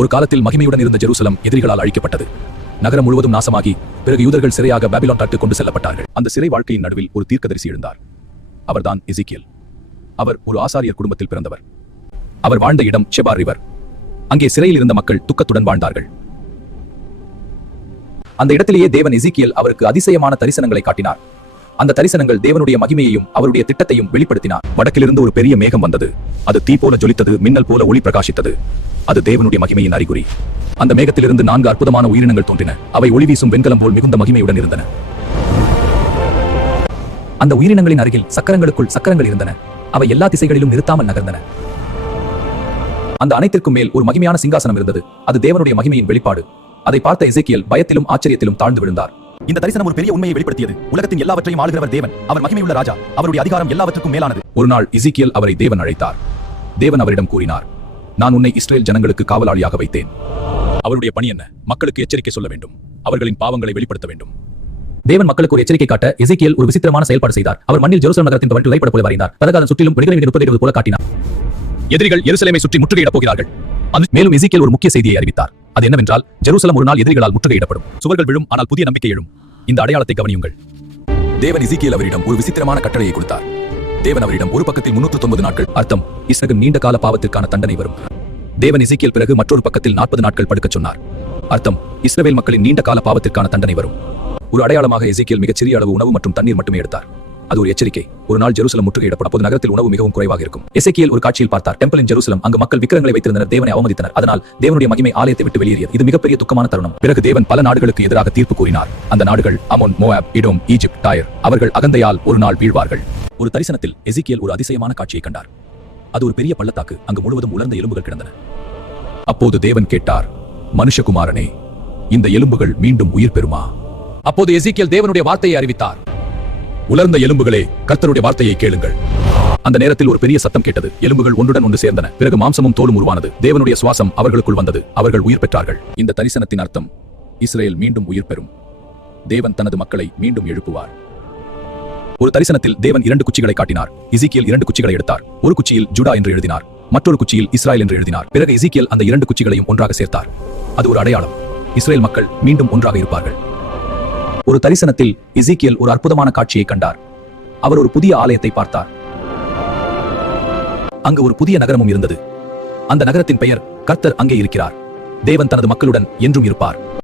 ஒரு காலத்தில் மகிமையுடன் இருந்த ஜெருசலம் எதிரிகளால் அழிக்கப்பட்டது. நகரம் முழுவதும் நாசமாகி பிறகு யூதர்கள் சிறையாக பாபிலோன் நாட்டுக்கு கொண்டு செல்லப்பட்டார்கள். அந்த சிறை வாழ்க்கையின் நடுவில் ஒரு தீர்க்கதரிசி எழுந்தார். அவர்தான் எசேக்கியேல். அவர் ஒரு ஆசாரியர் குடும்பத்தில் பிறந்தவர். அவர் வாழ்ந்த இடம் செபார் ரிவர். அங்கே சிறையில் இருந்த மக்கள் துக்கத்துடன் வாழ்ந்தார்கள். அந்த இடத்திலேயே தேவன் எசேக்கியேல் அவருக்கு அதிசயமான தரிசனங்களை காட்டினார். அந்த தரிசனங்கள் தேவனுடைய மகிமையையும் அவருடைய திட்டத்தையும் வெளிப்படுத்தினார். வடக்கிலிருந்து ஒரு பெரிய மேகம் வந்தது. அது தீ போல ஜொலித்தது, மின்னல் போல ஒளி பிரகாசித்தது. அது தேவனுடைய மகிமையின் அறிகுறி. அந்த மேகத்திலிருந்து 4 அற்புதமான உயிரினங்கள் தோன்றின. அவை ஒளி வீசும் வெண்கலம் போல் மிகுந்த மகிமையுடன் இருந்தன. அந்த உயிரினங்களின் அருகில் சக்கரங்களுக்குள் சக்கரங்கள் இருந்தன. அவை எல்லா திசைகளிலும் நிறுத்தாமல் நகர்ந்தன. அந்த அனைத்திற்கும் மேல் ஒரு மகிமையான சிங்காசனம் இருந்தது. அது தேவனுடைய மகிமையின் வெளிப்பாடு. அதை பார்த்த எசேக்கியேல் பயத்திலும் ஆச்சரியத்திலும் தாழ்ந்து விழுந்தார். இந்த தரிசனம் ஒரு பெரிய உண்மையை வெளிப்படுத்தியது. உலகத்தின் எல்லாவற்றையும் ஆளுகிறவர் தேவன். அவர் மகிமையுள்ள ராஜா. அவருடைய அதிகாரம் எல்லாவற்றுக்கும் மேலானது. ஒரு நாள் எசேக்கியேல் அவரை தேவன் அழைத்தார். தேவன் அவரிடம் கூறினார், நான் உன்னை இஸ்ரேல் ஜனங்களுக்கு காவலாளியாக வைத்தேன். அவருடைய பணி என்ன? மக்களுக்கு எச்சரிக்கை சொல்ல வேண்டும். அவர்களின் பாவங்களை வெளிப்படுத்த வேண்டும். தேவன் மக்களுக்கு ஒரு எச்சரிக்கை காட்ட எசேக்கியேல் ஒரு விசித்திரமான செயல்பாடு செய்தார். அவர் மண்ணில் ஜெருசலம் நகரத்தின் வரைபட போல வரைந்தார். பலகாலம் சுற்றிலும் வெடிகளை நிற்பதை போல காட்டினார். எதிரிகள் எருசலேமை சுற்றி முற்றுகையிடப் போகிறார்கள். மேலும் எசேக்கியேல் ஒரு முக்கிய செய்தியை அறிவித்தார். அது என்னவென்றால், ஜெருசலம் ஒரு நாள் எதிரிகளால் முற்றுகையிடப்படும். சுவர்கள் விழும், ஆனால் புதிய நம்பிக்கை எழும். இந்த அடையாளத்தை கவனியுங்கள். தேவன் எசேக்கியேல் அவரிடம் ஒரு விசித்திரமான கட்டளையை கொடுத்தார். தேவன் அவரிடம் ஒரு பக்கத்தில் 309 நாட்கள், அர்த்தம் இஸ்ரவேல் நீண்ட கால பாவத்திற்கான தண்டனை வரும். தேவன் எசேக்கியேல் பிறகு மற்றொரு பக்கத்தில் 40 நாட்கள் படுக்கச் சொன்னார். அர்த்தம் இஸ்ரவேல் மக்களின் நீண்ட கால பாவத்திற்கான தண்டனை வரும். ஒரு அடையாளமாக எசேக்கியேல் மிகச் சிறிய அளவு உணவு மற்றும் தண்ணீர் மட்டுமே எடுத்தார். அது ஒரு எச்சரிக்கை. ஒரு நாள் ஜெருசலம் முற்றுகையிடப்படும். அப்போது நகரத்தில் உணவு மிகவும் குறைவாக இருக்கும். எசேக்கியேல் ஒரு காட்சியில் பார்த்தார். Temple in Jerusalem. அங்கு மக்கள் விக்கிரங்களை வைத்திருந்தனர், தேவனை அவமதித்தனர். அதனால் தேவனுடைய மகிமை ஆலயத்தை விட்டு வெளியேறியது. இது மிகப்பெரிய துக்கமான தருணம். பிறகு தேவன் பல நாடுகளுக்கு எதிராக தீர்ப்பு கூறினார். அந்த நாடுகள் அமோன், மோவாப், எடோம், ஈஜிப்ட், டயர். அவர்கள் அகந்தையால் ஒரு நாள் வீழ்வார்கள். ஒரு தரிசனத்தில் எசேக்கியேல் ஒரு அதிசயமான காட்சியை கண்டார். அது ஒரு பெரிய பள்ளத்தாக்கு. அங்கு முழுவதும் உலர்ந்த எலும்புகள் கிடந்தன. அப்போது தேவன் கேட்டார், மனுஷகுமாரனே, இந்த எலும்புகள் மீண்டும் உயிர் பெறுமா? அப்போது எசேக்கியேல் தேவனுடைய வார்த்தையை அறிவித்தார். உலர்ந்த எலும்புகளே, கர்த்தருடைய வார்த்தையை கேளுங்கள். அந்த நேரத்தில் ஒரு பெரிய சத்தம் கேட்டது. எலும்புகள் ஒன்றுடன் ஒன்று சேர்ந்தன. பிறகு மாம்சமும் தோலும் உருவானது. தேவனுடைய சுவாசம் அவர்களுக்குள் வந்தது. அவர்கள் உயிர் பெற்றார்கள். இந்த தரிசனத்தின் அர்த்தம், இஸ்ரேல் மீண்டும் உயிர் பெறும். தேவன் தனது மக்களை மீண்டும் எழுப்புவார். ஒரு தரிசனத்தில் தேவன் 2 குச்சிகளை காட்டினார். எசேக்கியேல் 2 குச்சிகளை எடுத்தார். ஒரு குச்சியில் ஜூடா என்று எழுதினார், மற்றொரு குச்சியில் இஸ்ராயேல் என்று எழுதினார். பிறகு எசேக்கியேல் அந்த 2 குச்சிகளையும் ஒன்றாக சேர்த்தார். அது ஒரு அடையாளம். இஸ்ரேல் மக்கள் மீண்டும் ஒன்றாக இருப்பார்கள். ஒரு தரிசனத்தில் எசேக்கியேல் ஒரு அற்புதமான காட்சியை கண்டார். அவர் ஒரு புதிய ஆலயத்தை பார்த்தார். அங்கு ஒரு புதிய நகரமும் இருந்தது. அந்த நகரத்தின் பெயர், கர்த்தர் அங்கே இருக்கிறார். தேவன் தனது மக்களுடன் என்றும் இருப்பார்.